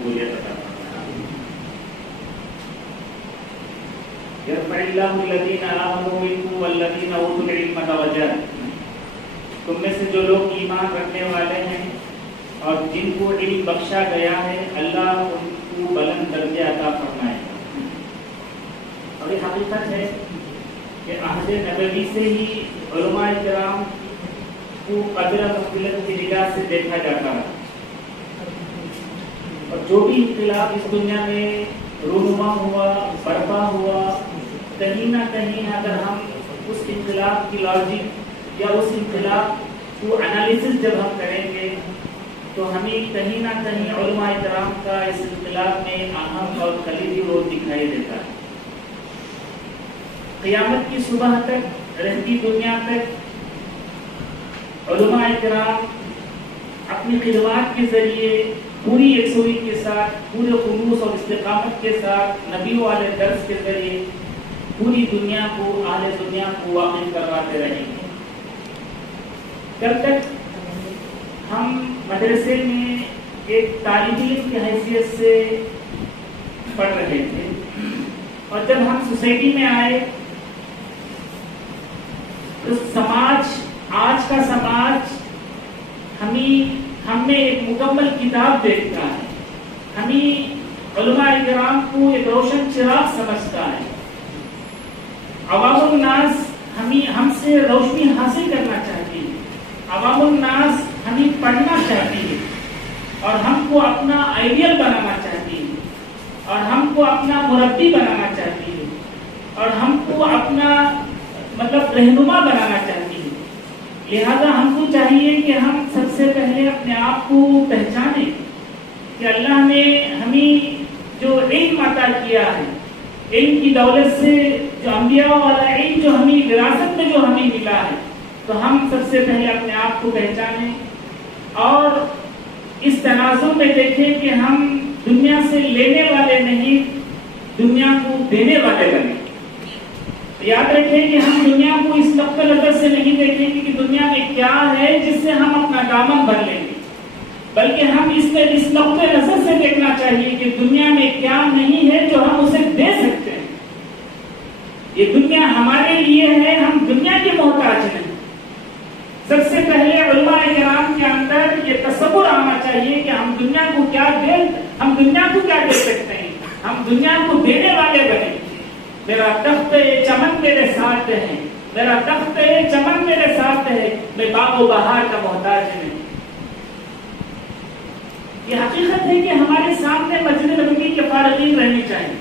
قبولیت عطا فرمائے. یرفع اللہ الذین آمنوا منکم والذین اوتوا العلم درجات. تم میں سے جو لوگ ایمان رکھنے والے ہیں اور جن کو علم بخشا گیا ہے اللہ ان کو بلند درجے عطا فرمائے گا. اور یہ حقیقت ہے کہ عہد نبوی سے ہی علماء کرام کو قدر مقبولت کی نگاہ سے دیکھا جاتا ہے. اور جو بھی انقلاب اس دنیا میں رونما ہوا، برپا ہوا، کہیں نہ کہیں اگر ہم اس انقلاب کی لاجک یا اس انقلاب کو انالیسس جب ہم کریں گے تو ہمیں کہیں نہ کہیں علماء کرام کا اس انقلاب میں اہم اور کلیدی رول دکھائی دیتا ہے. قیامت کی صبح تک، رہتی دنیا تک علماء کرام اپنی خدمات کے ذریعے پوری یکسوئی کے ساتھ، پورے خلوص اور استقامت کے ساتھ نبیوں والے درس کے ذریعے پوری دنیا کو، اہل دنیا کو واقف کرواتے رہیں گے. کل تک ہم مدرسے میں ایک طالب علم کی حیثیت سے پڑھ رہے تھے، اور جب ہم سوسائٹی میں آئے تو سماج، آج کا سماج ہم میں ایک مکمل کتاب دیکھتا ہے، ہمیں علماء کرام کو ایک روشن چراغ سمجھتا ہے. عوام الناس ہم سے روشنی حاصل کرنا چاہتی ہے، عوام الناس ہمیں پڑھنا چاہتی ہے اور ہم کو اپنا آئیڈیل بنانا چاہتی ہے اور ہم کو اپنا مربی بنانا چاہتی ہے اور ہم کو اپنا رہنما بنانا چاہتی ہے. لہذا ہم کو چاہیے کہ ہم سب سے پہلے اپنے آپ کو پہچانیں کہ اللہ نے ہمیں جو علم عطا کیا ہے، علم کی دولت سے جو انبیاء والا علم جو ہمیں وراثت میں جو ہمیں ملا ہے، تو ہم سب سے پہلے اپنے آپ کو پہچانیں اور اس تناظر میں دیکھیں کہ ہم دنیا سے لینے والے نہیں، دنیا کو دینے والے بنیں. یاد رکھیں کہ ہم دنیا کو اس نقطہ نظر سے نہیں دیکھیں گے کہ دنیا میں کیا ہے جس سے ہم اپنا دامن بھر لیں گے، بلکہ ہم اس نقطہ نظر سے دیکھنا چاہیے کہ دنیا میں کیا نہیں ہے جو ہم اسے دے سکتے ہیں. یہ دنیا ہمارے لیے ہے، ہم دنیا کے محتاج نہیں. سب سے پہلے علماء کرام کے اندر یہ تصور آنا چاہیے کہ ہم دنیا کو کیا دے سکتے ہیں، ہم دنیا کو دینے والے بنے. میرا تخت چمن میرے ساتھ ہے، میرا تخت چمن میرے ساتھ ہے، میں باغ و بہار کا محتاج نہیں. یہ حقیقت ہے کہ ہمارے سامنے مسجد نبوی کے فارغین رہنے چاہیے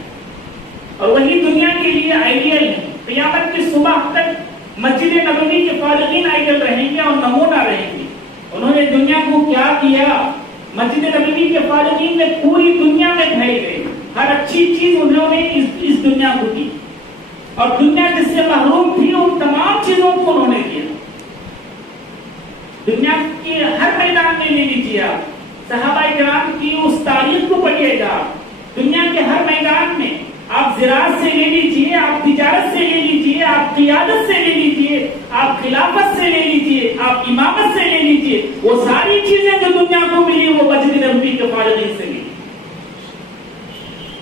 اور وہی دنیا کے لیے آئیڈیل ہے. قیامت کی صبح تک مسجد نبوی کے فارغین آئیڈیل رہیں گے اور نمونہ رہیں گے. انہوں نے دنیا کو کیا دیا؟ مسجد نبوی کے فارغین نے پوری دنیا میں پھیل گئے، ہر اچھی چیز انہوں نے اس دنیا کو دی اور دنیا جس سے محروم تھی ان تمام چیزوں کو انہوں نے دیا. دنیا کے ہر میدان میں لے لیجیے آپ، صحابہ کرام کی اس تاریخ کو پڑھیے گا. دنیا کے ہر میدان میں آپ زراعت سے لے لیجیے، آپ تجارت سے لے لیجیے، آپ قیادت سے لے لیجیے، آپ خلافت سے لے لیجیے، آپ امامت سے لے لیجیے، وہ ساری چیزیں جو دنیا کو ملی وہ مسجد نبوی کے فارغین سے ملی.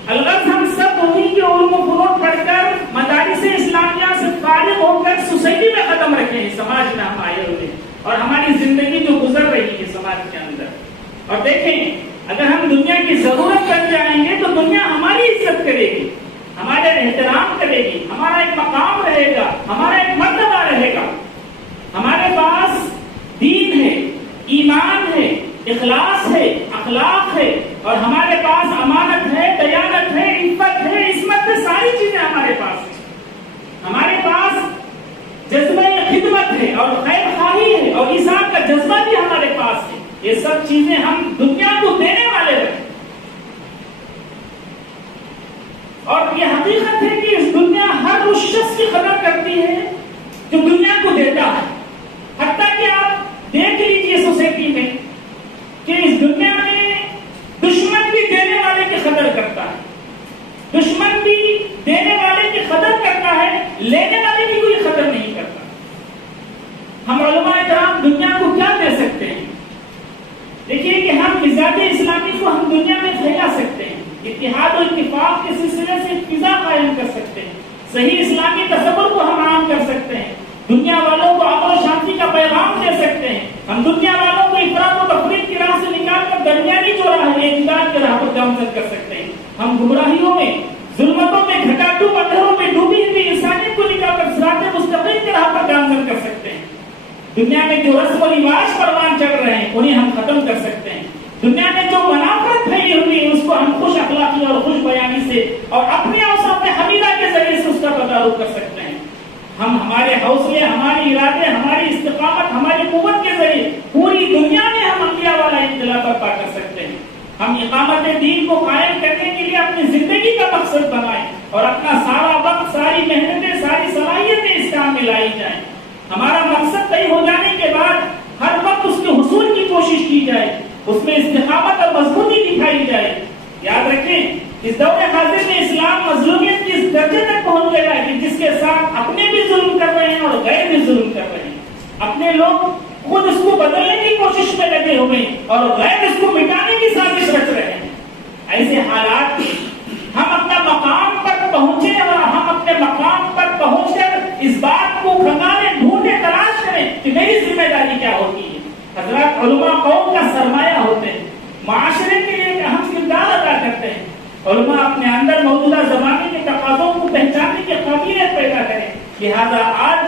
الغرض ہم سب انہیں کے علوم و فنون پڑھ کر مدارس اسلامیہ سے فارغ ہو کر سوسائٹی میں قدم رکھے ہیں، سماج میں ہم آئے ہوئے اور ہماری زندگی جو گزر رہی ہے سماج کے اندر. اور دیکھیں اگر ہم دنیا کی ضرورت بن جائیں گے تو دنیا ہماری عزت کرے گی، ہمارے احترام کرے گی، ہمارا ایک مقام رہے گا، ہمارا ایک مرتبہ رہے گا. ہمارے پاس دین ہے، ایمان ہے، اخلاص ہے، اخلاق ہے اور ہمارے پاس امانت ہے، دیانت ہے، عفت ہے، عصمت ہے، ساری چیزیں ہمارے پاس ہیں. ہمارے پاس جذبہ خدمت ہے اور خیر خواہی ہے اور ایثار کا جذبہ بھی ہمارے پاس ہے. یہ سب چیزیں ہم دنیا کو دینے والے ہیں. اور یہ حقیقت ہے کہ اس دنیا ہر اس شخص کی قدر کرتی ہے جو دنیا کو دیتا ہے. حتیٰ کہ آپ دیکھ لیجیے سوسائٹی میں کہ اس دنیا میں دشمن بھی دینے والے کی قدر کرتا ہے، دشمن بھی دینے والے کی قدر کرتا ہے، لینے والے کی کوئی قدر نہیں کرتا. ہم علماء کرام دنیا کو کیا دے سکتے ہیں؟ دیکھیے کہ ہم مزاج اسلامی کو ہم دنیا میں پھیلا سکتے ہیں، اتحاد و اتفاق کے سلسلے سے فضا قائم کر سکتے ہیں، صحیح اسلامی تصور کو ہم عام کر سکتے ہیں، دنیا والوں کو امن و شانتی کا پیغام دے سکتے ہیں، ہم دنیا والوں کو افراط و تفریط کی راہ سے نکال کر درمیانی جو راہ ہے اعتدال کی راہ پر گامزن کر سکتے ہیں، ہم گمراہیوں میں، ظلمتوں میں، گھٹاٹو اندھیروں میں ڈوبی ہوئی انسانیت کو نکال کر صراط مستقیم کی راہ پر گامزن کر سکتے ہیں، دنیا میں جو رسم و رواج پروان چڑھ رہے ہیں انہیں ہم ختم کر سکتے ہیں، دنیا میں جو منافرت پھیلی ہوئی ہے اس کو ہم خوش اخلاقی اور خوش بیانی سے اور اپنی اوصاف حمیدہ کے ذریعے سے اس کا تدارک کر سکتے ہیں، ہم ہمارے حوصلے، ہماری ارادے، ہماری استقامت، ہماری قوت کے ذریعے پوری دنیا میں ہم انبیاء والا انقلاب برپا کر سکتے ہیں، ہم اقامت دین کو قائم کرنے کے لیے اپنی زندگی کا مقصد بنائیں اور اپنا سارا وقت، ساری محنتیں، ساری صلاحیتیں اس کام میں لائی جائیں، ہمارا مقصد طے ہو جانے کے بعد ہر وقت اس کے حصول کی کوشش کی جائے، اس میں استقامت اور مضبوطی دکھائی جائے۔ یاد رکھیں اس دور حاضر میں اسلام مظلومیت کی اس درجے تک پہنچ گیا ہے کہ جس کے ساتھ اپنے بھی ظلم کر رہے ہیں اور غیر بھی ظلم کر رہے ہیں، اپنے لوگ خود اس کو بدلنے کی کوشش میں لگے ہوئے اور غیر اس کو مٹانے کی سازش رچ رہے ہیں۔ ایسے حالات میں ہم اپنا مقام پر پہنچے اور ہم اپنے مقام پر پہنچ کر اس بات کو کھنگالیں، ڈھونڈیں، تلاش کریں کہ میری ذمہ داری کیا ہوتی ہے۔ حضرات علماء قوم کا سرمایہ ہوتے ہیں، معاشرے کے لیے ایک اہم کردار ادا کرتے ہیں۔ علماء اپنے اندر موجودہ زمانے کے تقاضوں کو پہچاننے کی قابلیت پیدا کریں، لہذا آج